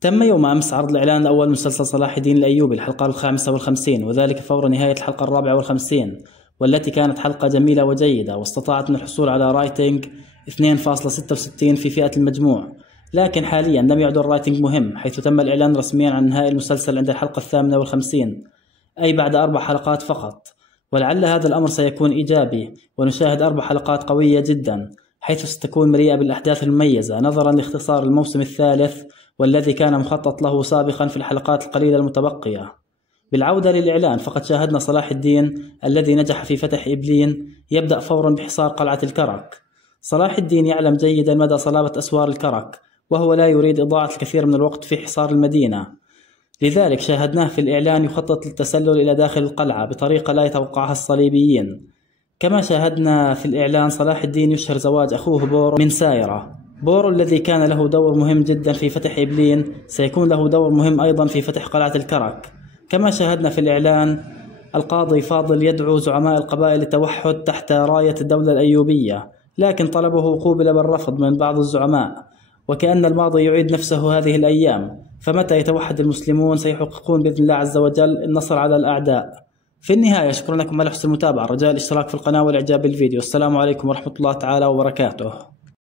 تم يوم أمس عرض الإعلان الأول مسلسل صلاح الدين الأيوبي الحلقة 55، وذلك فور نهاية الحلقة 54، والتي كانت حلقة جميلة وجيدة واستطاعت من الحصول على رايتنج 2.66 في فئة المجموع. لكن حاليا لم يعد الرايتنج مهم، حيث تم الإعلان رسميا عن نهاية المسلسل عند الحلقة 58، أي بعد 4 حلقات فقط. ولعل هذا الأمر سيكون إيجابي ونشاهد 4 حلقات قوية جدا، حيث ستكون مليئة بالأحداث المميزة نظرا لاختصار الموسم الثالث والذي كان مخطط له سابقا في الحلقات القليلة المتبقية. بالعودة للإعلان، فقد شاهدنا صلاح الدين الذي نجح في فتح إبلين يبدأ فورا بحصار قلعة الكرك. صلاح الدين يعلم جيدا مدى صلابة أسوار الكرك، وهو لا يريد إضاعة الكثير من الوقت في حصار المدينة، لذلك شاهدناه في الإعلان يخطط للتسلل إلى داخل القلعة بطريقة لا يتوقعها الصليبيين. كما شاهدنا في الإعلان صلاح الدين يشهر زواج أخوه بورو من سايرة. بورو الذي كان له دور مهم جدا في فتح إبلين سيكون له دور مهم أيضا في فتح قلعة الكرك. كما شاهدنا في الإعلان القاضي فاضل يدعو زعماء القبائل للتوحد تحت راية الدولة الأيوبية، لكن طلبه قوبل بالرفض من بعض الزعماء، وكأن الماضي يعيد نفسه هذه الأيام. فمتى يتوحد المسلمون سيحققون بإذن الله عز وجل النصر على الأعداء. في النهاية شكرا لكم على حسن المتابعة، رجاء الاشتراك في القناة والإعجاب بالفيديو. السلام عليكم ورحمة الله تعالى وبركاته.